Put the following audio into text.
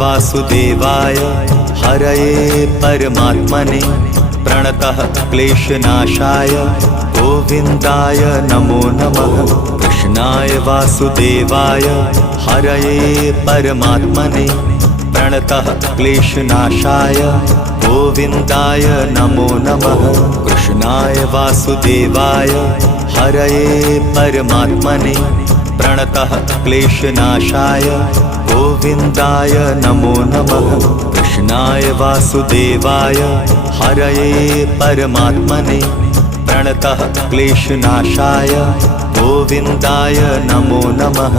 वासुदेवाय हरये परमात्मने प्रणतः क्लेशनाशाय गोविन्दाय नमो नमः। कृष्णाय वासुदेवाय हरये परमात्मने प्रणतः क्लेशनाशाय गोविन्दाय नमो नमः। कृष्णाय वासुदेवाय हरये परमात्मने प्रणतः क्लेशनाशाय गोविन्दाय नमो नमः। कृष्णाय वासुदेवाय हरये परमात्मने प्रणतः क्लेशनाशाय गोविन्दाय नमो नमः।